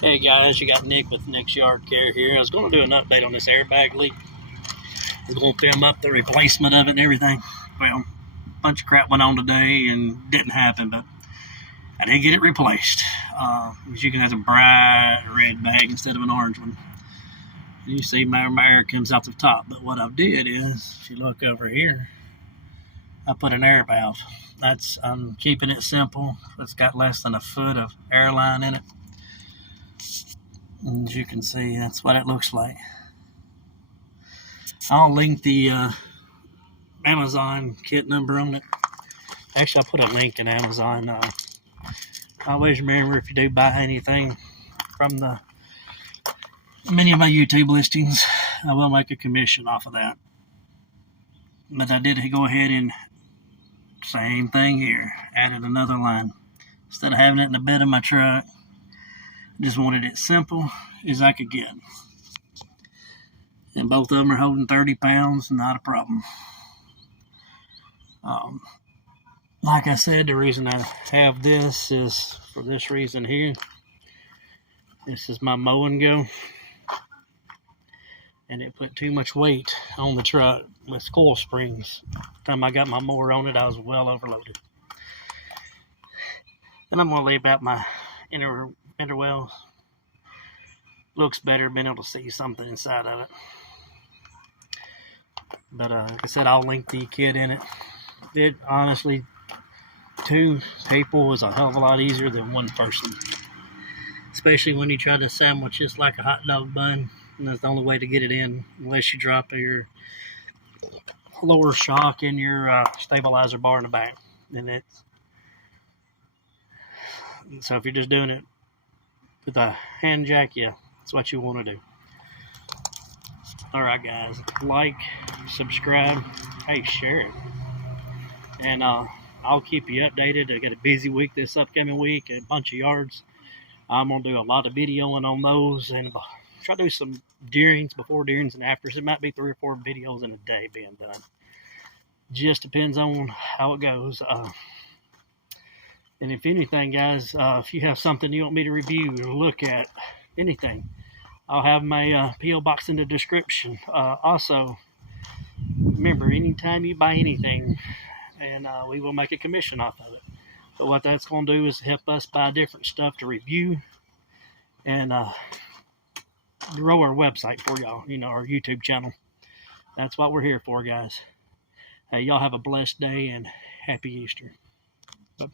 Hey guys, you got Nick with Nick's Yard Care here. I was going to do an update on this airbag leak. I was going to film up the replacement of it and everything. Well, a bunch of crap went on today and didn't happen, but I did get it replaced. As you can have a bright red bag instead of an orange one. And you see my air comes out the top, but what I did is, if you look over here, I put an air valve. I'm keeping it simple. It's got less than a foot of airline in it. And as you can see, that's what it looks like. I'll link the Amazon kit number on it. Actually, I'll put a link in Amazon. Always remember, if you do buy anything from many of my YouTube listings, I will make a commission off of that. But I did go ahead and same thing here. Added another line. Instead of having it in the bed of my truck, just wanted it simple as I could get. And both of them are holding 30 pounds, not a problem. Like I said, the reason I have this is for this reason here. This is my mowing go. And it put too much weight on the truck with coil springs. By the time I got my mower on it, I was well overloaded. Then I'm going to leave out my inner well. Looks better being able to see something inside of it. But like I said, I'll link the kit in it. It honestly, 2 people is a hell of a lot easier than 1 person. Especially when you try to sandwich this like a hot dog bun. And that's the only way to get it in, unless you drop your lower shock in your stabilizer bar in the back. So if you're just doing it with a hand jack, yeah, that's what you want to do. Alright guys, like, subscribe, hey, share it. And I'll keep you updated. I got a busy week this upcoming week, a bunch of yards. I'm going to do a lot of videoing on those and try to do some during, before, during, and afters. It might be 3 or 4 videos in a day being done. Just depends on how it goes. And if anything, guys, if you have something you want me to review or look at, anything, I'll have my P.O. box in the description. Also, remember, anytime you buy anything, and we will make a commission off of it. But what that's going to do is help us buy different stuff to review and grow our website for y'all, our YouTube channel. That's what we're here for, guys. Hey, y'all have a blessed day and happy Easter. Bye.